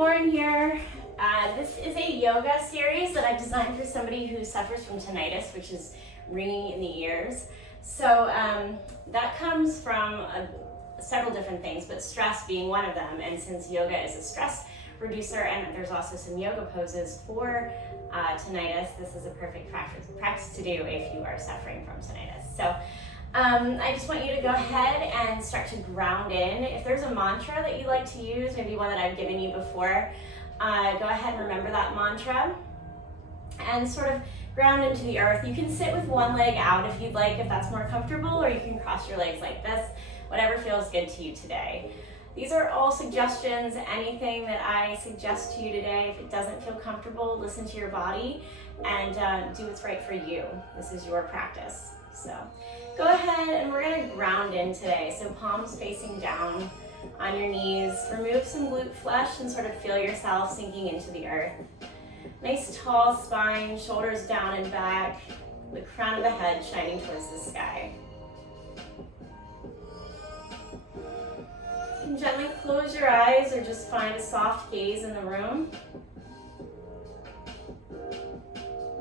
Lauren here. This is a yoga series that I designed for somebody who suffers from tinnitus, which is ringing in the ears. So that comes from several different things, but stress being one of them. And since yoga is a stress reducer and there's also some yoga poses for tinnitus, this is a perfect practice to do if you are suffering from tinnitus. So I just want you to go ahead and start to ground in. If there's a mantra that you like to use, maybe one that I've given you before, go ahead and remember that mantra and sort of ground into the earth. You can sit with one leg out if you'd like, if that's more comfortable, or you can cross your legs like this, whatever feels good to you today. These are all suggestions. Anything that I suggest to you today, if it doesn't feel comfortable, listen to your body and do what's right for you. This is your practice. So go ahead and we're gonna ground in today. So palms facing down on your knees. Remove some glute flesh and sort of feel yourself sinking into the earth. Nice tall spine, shoulders down and back, the crown of the head shining towards the sky. You can gently close your eyes or just find a soft gaze in the room.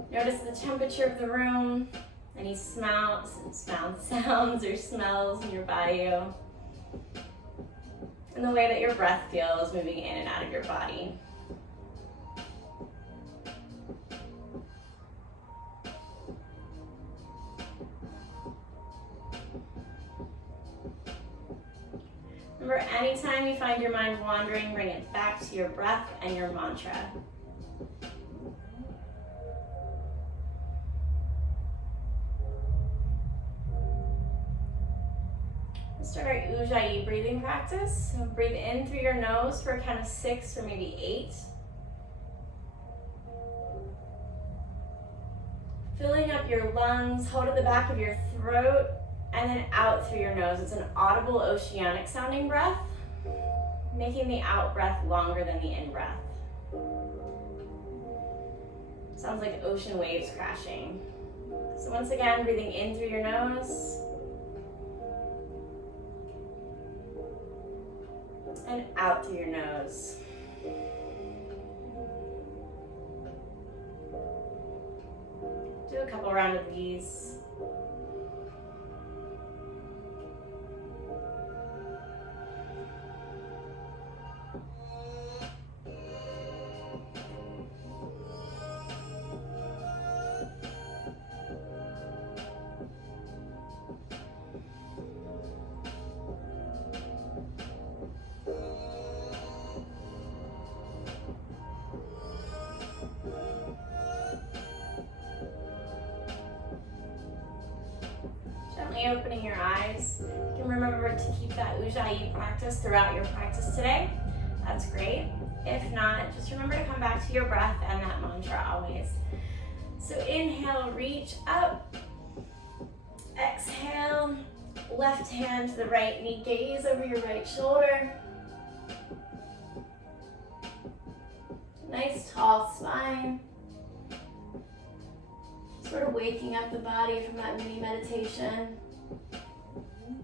Notice the temperature of the room, any sounds or smells in your body, and the way that your breath feels moving in and out of your body. Remember, anytime you find your mind wandering, bring it back to your breath and your mantra. We'll start our Ujjayi breathing practice. So breathe in through your nose for a count of 6 or maybe 8. Filling up your lungs, hold at the back of your throat, and then out through your nose. It's an audible oceanic sounding breath, making the out breath longer than the in breath. Sounds like ocean waves crashing. So once again, breathing in through your nose, and out through your nose. Do a couple rounds of these. Opening your eyes. You can remember to keep that Ujjayi practice throughout your practice today. That's great. If not, just remember to come back to your breath and that mantra always. So inhale, reach up. Exhale, left hand to the right knee, gaze over your right shoulder. Nice tall spine. Sort of waking up the body from that mini meditation.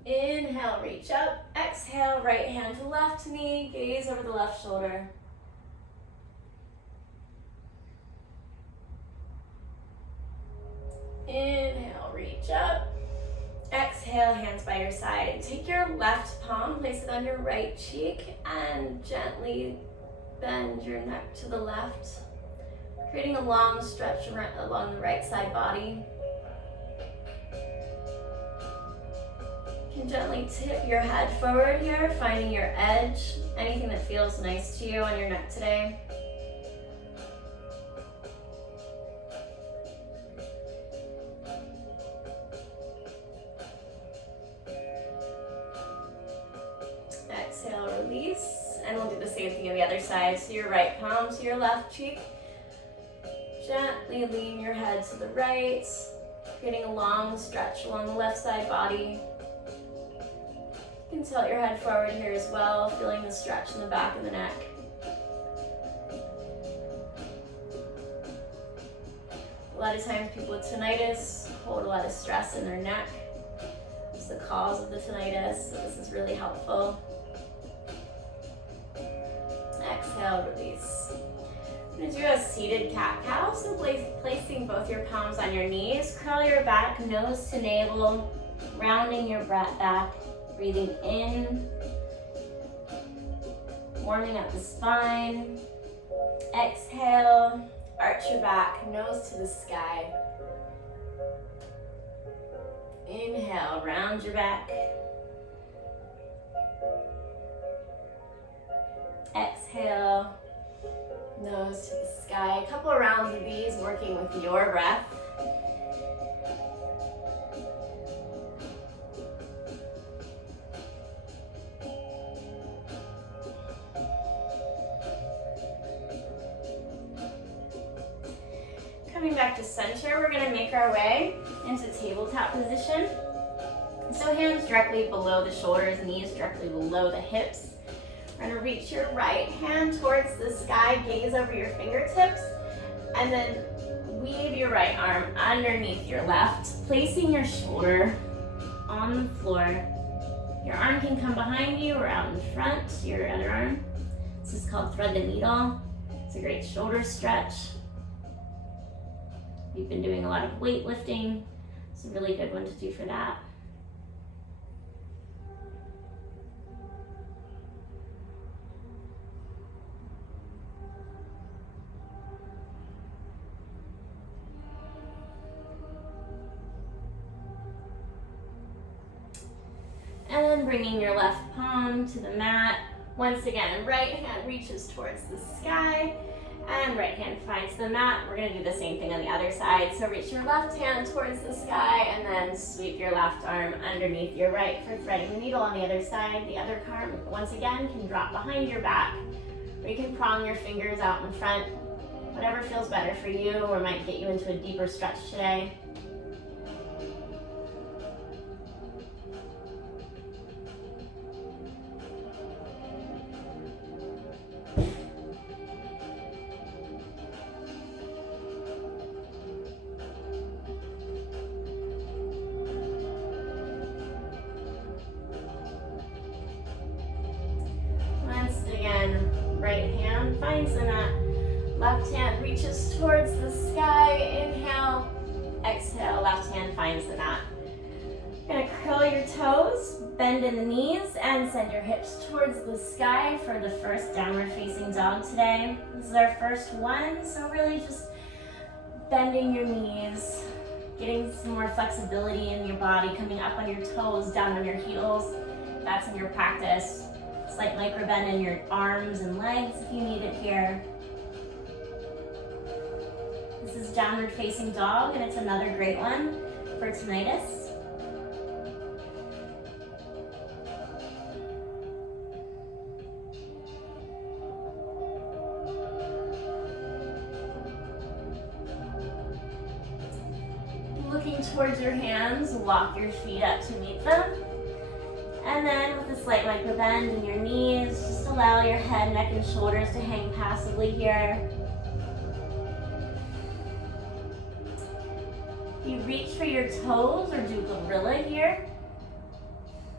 Inhale, reach up. Exhale, right hand to left knee, gaze over the left shoulder. Inhale, reach up. Exhale, hands by your side. Take your left palm, place it on your right cheek, and gently bend your neck to the left, creating a long stretch along the right side body. You can gently tip your head forward here, finding your edge, anything that feels nice to you on your neck today. Exhale, release, and we'll do the same thing on the other side. So your right palm to your left cheek. Gently lean your head to the right, creating a long stretch along the left side body. You can tilt your head forward here as well, feeling the stretch in the back of the neck. A lot of times people with tinnitus hold a lot of stress in their neck. It's the cause of the tinnitus, so this is really helpful. Exhale. exhale, release. I'm going to do a seated cat-cow, so placing both your palms on your knees, curl your back, nose to navel, rounding your breath back, breathing in, warming up the spine. Exhale, arch your back, nose to the sky. Inhale, round your back. Exhale, nose to the sky. A couple of rounds of these, working with your breath. Coming back to center, we're going to make our way into tabletop position. So hands directly below the shoulders, knees directly below the hips. We're going to reach your right hand towards the sky, gaze over your fingertips, and then weave your right arm underneath your left, placing your shoulder on the floor. Your arm can come behind you or out in front, your other arm. This is called thread the needle. It's a great shoulder stretch. You've been doing a lot of weightlifting. It's a really good one to do for that. And then bringing your left palm to the mat. Once again, right hand reaches towards the sky and right hand finds the mat. We're going to do the same thing on the other side. So reach your left hand towards the sky and then sweep your left arm underneath your right for threading the needle on the other side. The other arm, once again, can drop behind your back, or you can prong your fingers out in front. Whatever feels better for you or might get you into a deeper stretch today. Right hand finds the mat. Left hand reaches towards the sky. Inhale. Exhale. Left hand finds the mat. You're going to curl your toes, bend in the knees, and send your hips towards the sky for the first downward facing dog today. This is our first one, so really just bending your knees, getting some more flexibility in your body, coming up on your toes, down on your heels. That's in your practice. Slight micro bend in your arms and legs if you need it here. This is downward facing dog, and it's another great one for tinnitus. Looking towards your hands, walk your feet up to meet them. And then with a slight micro bend in your knees, just allow your head, neck, and shoulders to hang passively here. You reach for your toes or do gorilla here.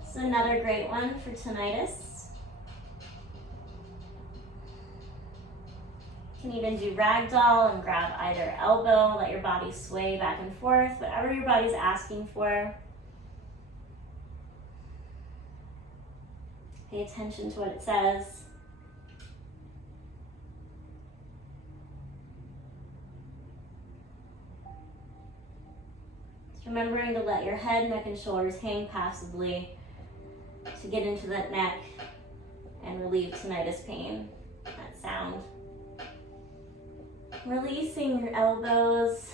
It's another great one for tinnitus. You can even do ragdoll and grab either elbow, let your body sway back and forth, whatever your body's asking for. Pay attention to what it says. Just remembering to let your head, neck, and shoulders hang passively to get into that neck and relieve tinnitus pain, that sound. Releasing your elbows,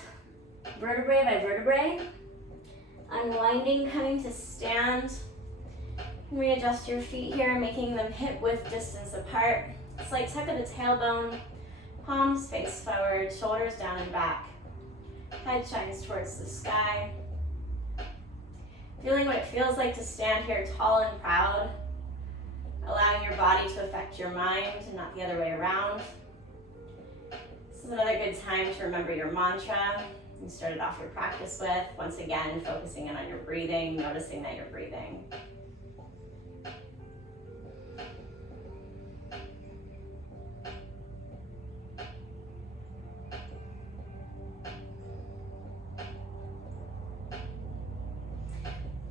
vertebrae by vertebrae. Unwinding, coming to stand. Readjust your feet here, making them hip-width distance apart. Slight tuck of the tailbone, palms face forward, shoulders down and back. Head shines towards the sky. Feeling what it feels like to stand here tall and proud, allowing your body to affect your mind and not the other way around. This is another good time to remember your mantra you started off your practice with. Once again, focusing in on your breathing, noticing that you're breathing.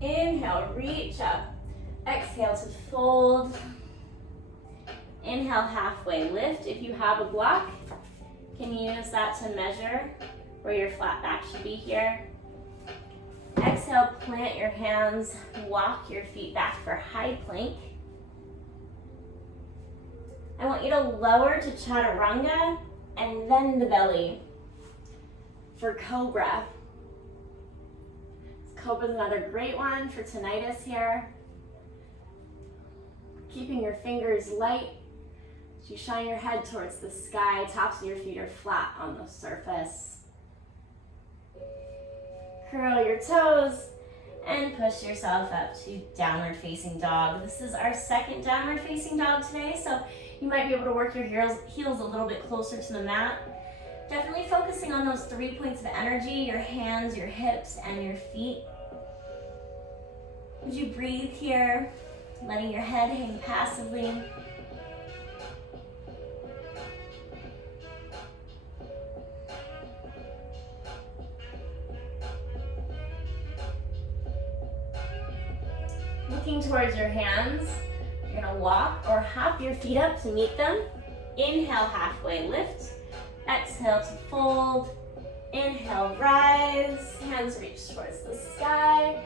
Inhale, reach up. Exhale to fold. Inhale, halfway lift. If you have a block, can you use that to measure where your flat back should be here? Exhale, plant your hands, walk your feet back for high plank. I want you to lower to chaturanga and then the belly for Cobra. Cobra is another great one for tinnitus here. Keeping your fingers light as you shine your head towards the sky. Tops of your feet are flat on the surface. Curl your toes and push yourself up to downward facing dog. This is our second downward facing dog today, so you might be able to work your heels a little bit closer to the mat. Definitely focusing on those 3 points of energy, your hands, your hips, and your feet. Would you breathe here, letting your head hang passively? Looking towards your hands, you're gonna walk or hop your feet up to meet them. Inhale, halfway lift. Exhale to fold. Inhale, rise. Hands reach towards the sky.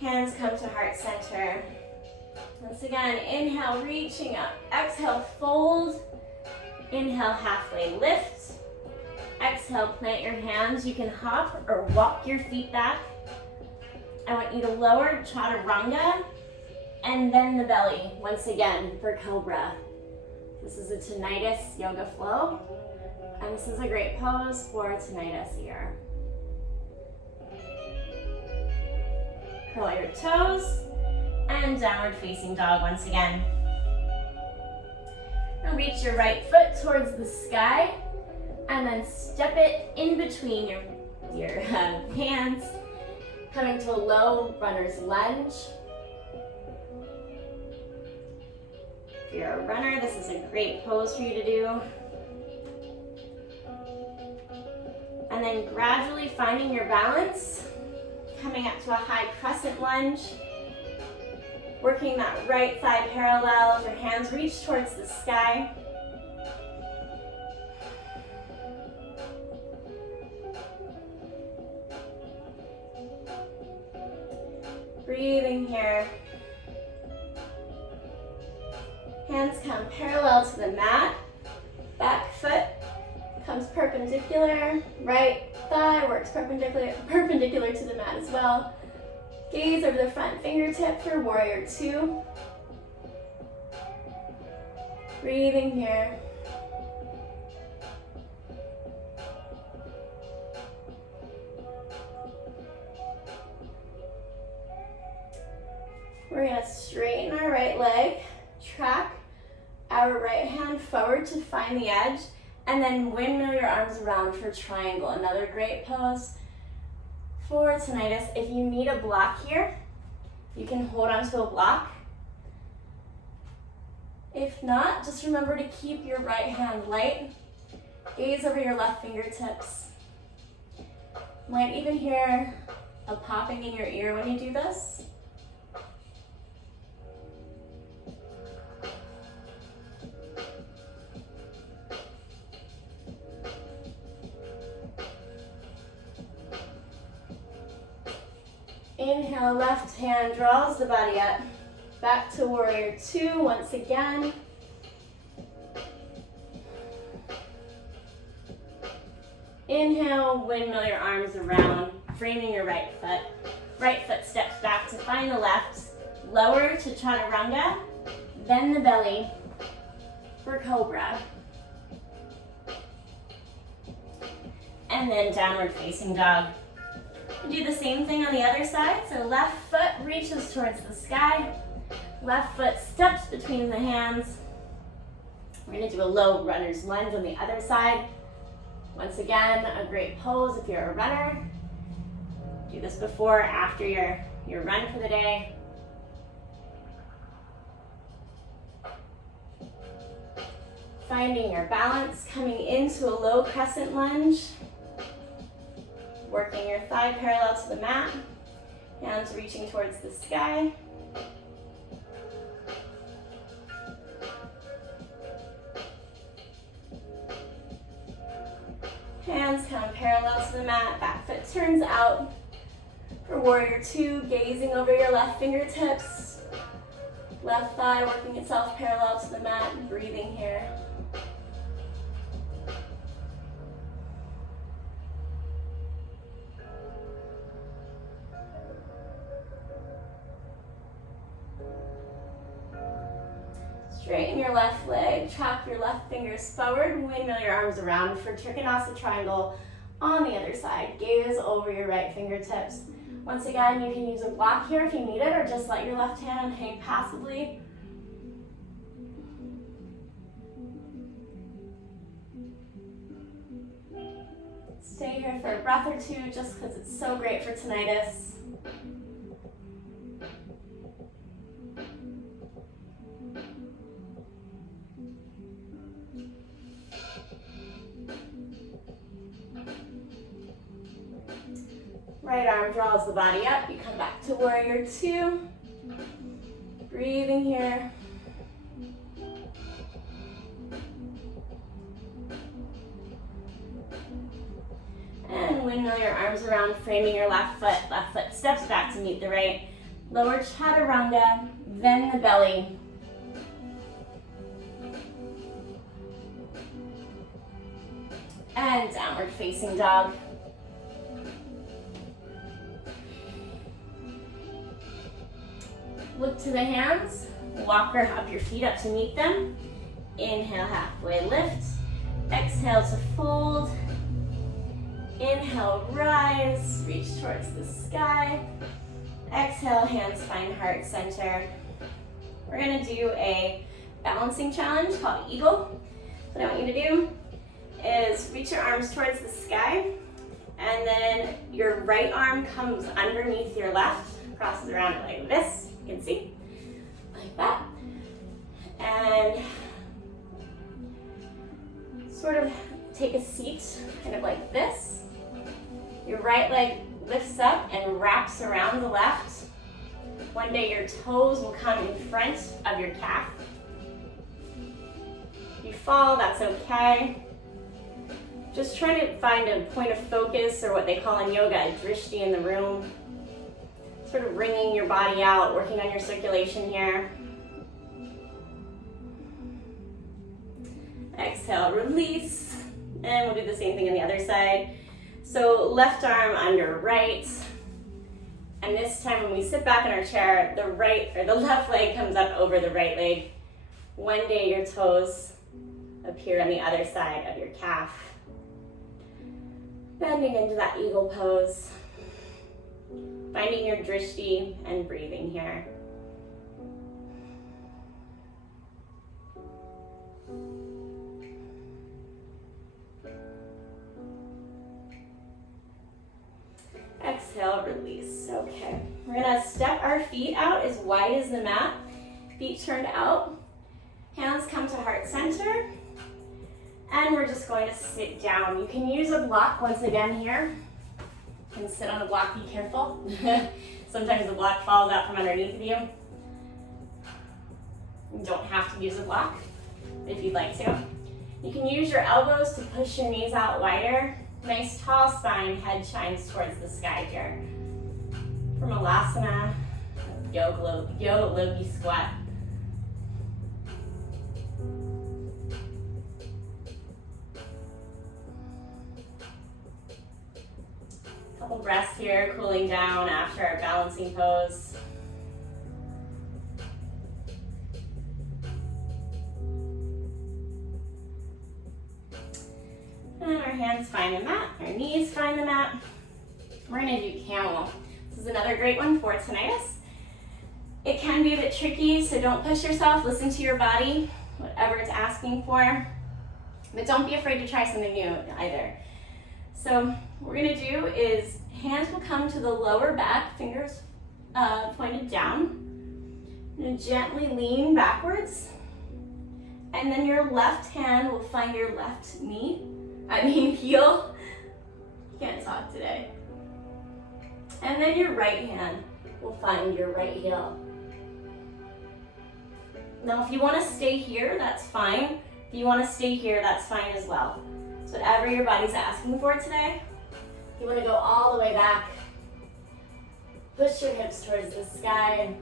Hands come to heart center. Once again, inhale, reaching up. Exhale, fold. Inhale, halfway lift. Exhale, plant your hands. You can hop or walk your feet back. I want you to lower chaturanga and then the belly, once again, for Cobra. This is a tinnitus yoga flow, and this is a great pose for tinnitus here. Curl your toes and downward facing dog once again. Now reach your right foot towards the sky and then step it in between your hands, coming to a low runner's lunge. If you're a runner, this is a great pose for you to do. And then gradually finding your balance, coming up to a high crescent lunge, working that right thigh parallel as your hands reach towards the sky. Breathing here. Hands come parallel to the mat. Back foot comes perpendicular. Right thigh works perpendicular to the mat as well. Gaze over the front fingertip for warrior two. Breathing here. We're going to straighten our right leg, track our right hand forward to find the edge, and then windmill your arms around for triangle. Another great pose for tinnitus. If you need a block here, you can hold onto a block. If not, just remember to keep your right hand light. Gaze over your left fingertips. Might even hear a popping in your ear when you do this. Inhale, left hand draws the body up. Back to warrior two once again. Inhale, windmill your arms around, framing your right foot. Right foot steps back to find the left. Lower to chaturanga, then the belly for Cobra. And then downward facing dog. Do the same thing on the other side. So left foot reaches towards the sky. Left foot steps between the hands. We're going to do a low runner's lunge on the other side. Once again, a great pose if you're a runner. Do this before or after your run for the day. Finding your balance, coming into a low crescent lunge. Working your thigh parallel to the mat. Hands reaching towards the sky. Hands come parallel to the mat, back foot turns out. For warrior two, gazing over your left fingertips. Left thigh working itself parallel to the mat, and breathing here. Straighten your left leg, trap your left fingers forward, windmill your arms around for Trikonasana triangle on the other side. Gaze over your right fingertips. Once again, you can use a block here if you need it, or just let your left hand hang passively. Stay here for a breath or two, just because it's so great for tinnitus. Right arm draws the body up. You come back to warrior two. Breathing here. And windmill your arms around, framing your left foot. Left foot steps back to meet the right. Lower chaturanga, then the belly. And downward facing dog. Look to the hands, walk or hop your feet up to meet them. Inhale, halfway lift. Exhale to fold. Inhale, rise, reach towards the sky. Exhale, hands find heart center. We're gonna do a balancing challenge called Eagle. What I want you to do is reach your arms towards the sky, and then your right arm comes underneath your left, crosses around like this. You can see, like that. And sort of take a seat, kind of like this. Your right leg lifts up and wraps around the left. One day your toes will come in front of your calf. If you fall, that's okay. Just try to find a point of focus, or what they call in yoga, a drishti in the room. Sort of wringing your body out, working on your circulation here. Exhale, release. And we'll do the same thing on the other side. So left arm under right. And this time when we sit back in our chair, the right or the left leg comes up over the right leg. One day your toes appear on the other side of your calf. Bending into that eagle pose. Finding your drishti and breathing here. Exhale, release. Okay, we're gonna step our feet out as wide as the mat. Feet turned out. Hands come to heart center. And we're just going to sit down. You can use a block once again here. You can sit on a block, be careful. Sometimes the block falls out from underneath you. You don't have to use a block if you'd like to. You can use your elbows to push your knees out wider. Nice tall spine, head shines towards the sky here. From Alasana, Yoga Loki squat. Couple breaths here, cooling down after our balancing pose. And our hands find the mat, our knees find the mat. We're gonna do camel. This is another great one for tinnitus. It can be a bit tricky, so don't push yourself. Listen to your body, whatever it's asking for. But don't be afraid to try something new either. So what we're gonna do is hands will come to the lower back, fingers pointed down. You're gonna gently lean backwards. And then your left hand will find your left heel. Can't talk today. And then your right hand will find your right heel. Now, if you want to stay here, that's fine. If you want to stay here, that's fine as well. So whatever your body's asking for today, you want to go all the way back. Push your hips towards the sky.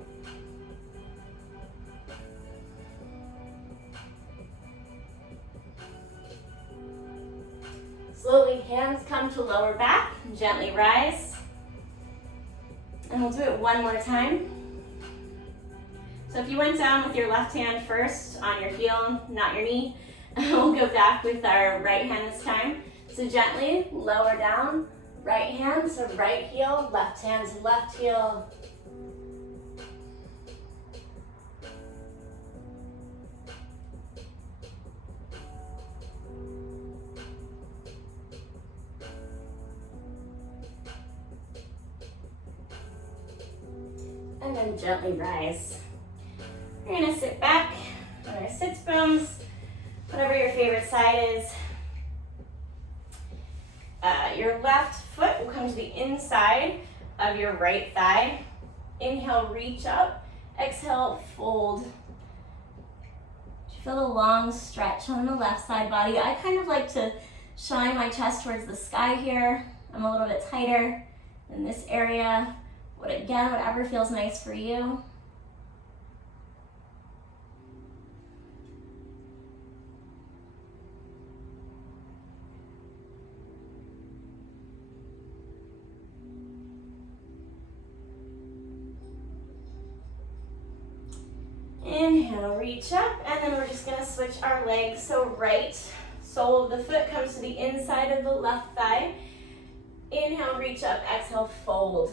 Slowly, hands come to lower back, gently rise. And we'll do it one more time. So if you went down with your left hand first on your heel, not your knee, we'll go back with our right hand this time. So gently lower down, right hand, so right heel, left hand to left heel. And then gently rise. We're gonna sit back on our sits bones, whatever your favorite side is. Your left foot will come to the inside of your right thigh. Inhale, reach up. Exhale, fold. Do you feel the long stretch on the left side body? I kind of like to shine my chest towards the sky here. I'm a little bit tighter in this area. But again, whatever feels nice for you. Inhale, reach up, and then we're just gonna switch our legs. So right sole of the foot comes to the inside of the left thigh. Inhale, reach up, exhale, fold.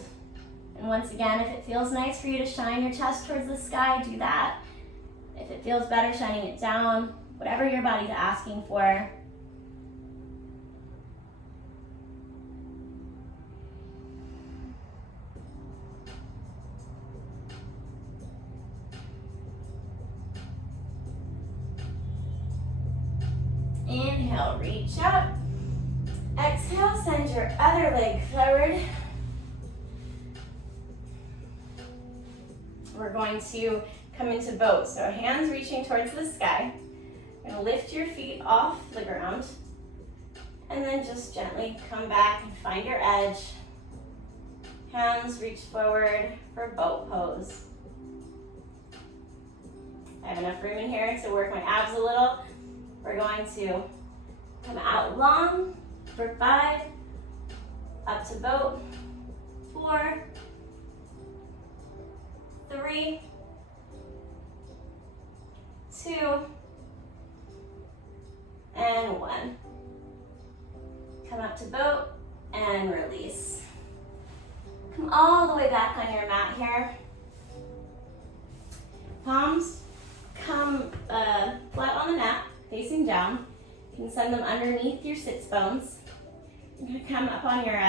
And once again, if it feels nice for you to shine your chest towards the sky, do that. If it feels better shining it down, whatever your body's asking for. Inhale, reach up. Exhale, send your other leg forward. We're going to come into boat. So hands reaching towards the sky. You're going to lift your feet off the ground. And then just gently come back and find your edge. Hands reach forward for boat pose. I have enough room in here to work my abs a little. We're going to come out long for 5, up to boat, 4, 3, 2, and 1. Come up to boat and release. Come all the way back on your mat here. Palms come flat on the mat, facing down. You can send them underneath your sits bones. You're going to come up on your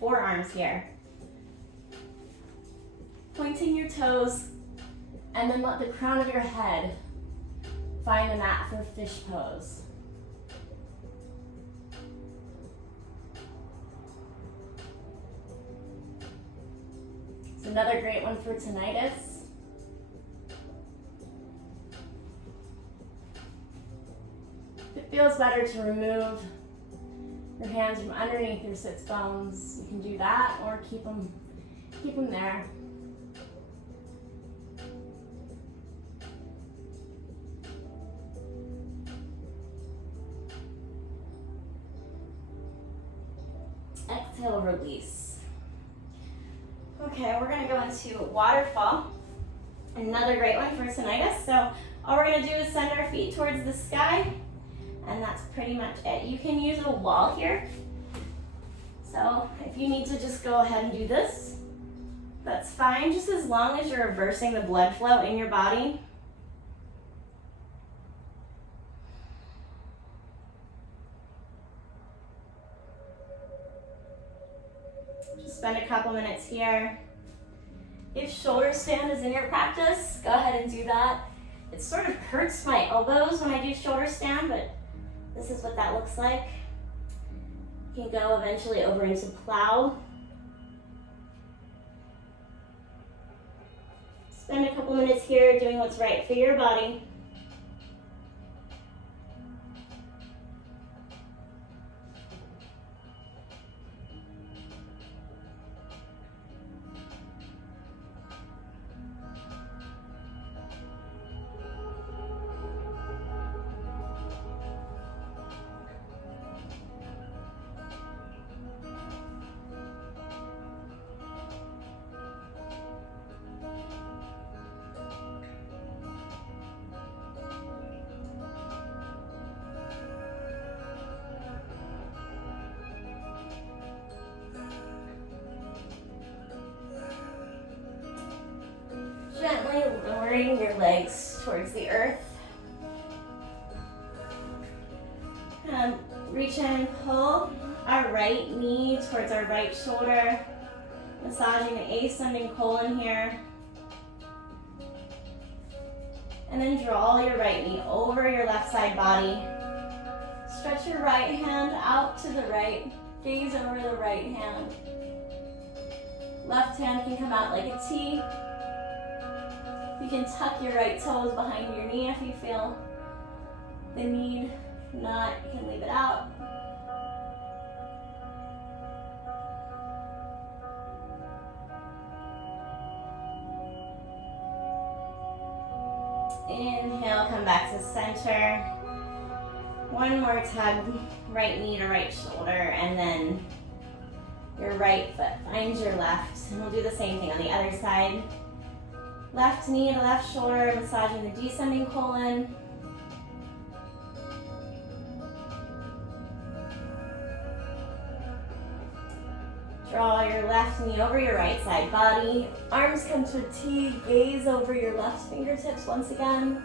forearms here. Pointing your toes, and then let the crown of your head find the mat for fish pose. It's another great one for tinnitus. If it feels better to remove your hands from underneath your sits bones, you can do that, or keep them there. Exhale, release. Okay, we're gonna go into Waterfall. Another great one for tinnitus. So all we're gonna do is send our feet towards the sky, and that's pretty much it. You can use a wall here. So if you need to just go ahead and do this, that's fine, just as long as you're reversing the blood flow in your body. Just spend a couple minutes here. If shoulder stand is in your practice, go ahead and do that. It sort of hurts my elbows when I do shoulder stand, but this is what that looks like. You can go eventually over into plow. Spend a couple minutes here doing what's right for your body. Gently lowering your legs towards the earth. And reach in and pull our right knee towards our right shoulder, massaging the ascending colon here. And then draw your right knee over your left side body. Stretch your right hand out to the right. Gaze over the right hand. Left hand can come out like a T. You can tuck your right toes behind your knee if you feel the need. If not, you can leave it out. Inhale, come back to center. One more tug, right knee to right shoulder, and then your right foot finds your left. And we'll do the same thing on the other side. Left knee to left shoulder, massaging the descending colon. Draw your left knee over your right side body. Arms come to a T, gaze over your left fingertips once again.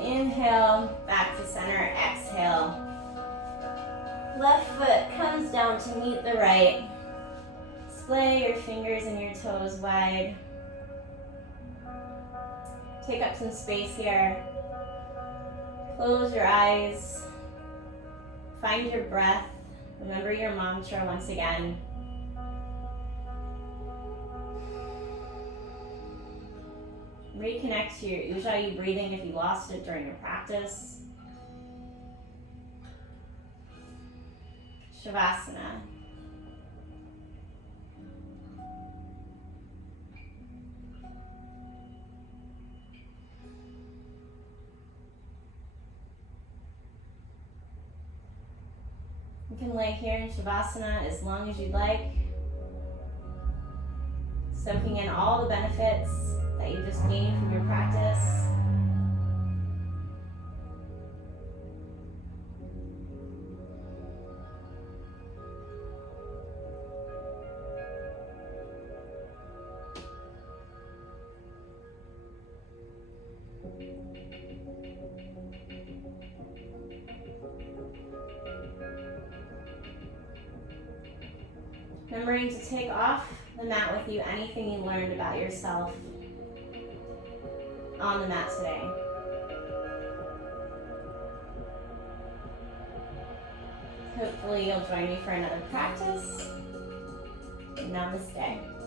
Inhale, back to center, exhale. Left foot comes down to meet the right. Splay your fingers and your toes wide. Take up some space here. Close your eyes. Find your breath. Remember your mantra once again. Reconnect to your Ujjayi breathing if you lost it during your practice. Savasana. You can lay here in Savasana as long as you'd like, soaking in all the benefits that you just gained from your practice. Remembering to take off the mat with you anything you learned about yourself on the mat today. Hopefully you'll join me for another practice. Namaste.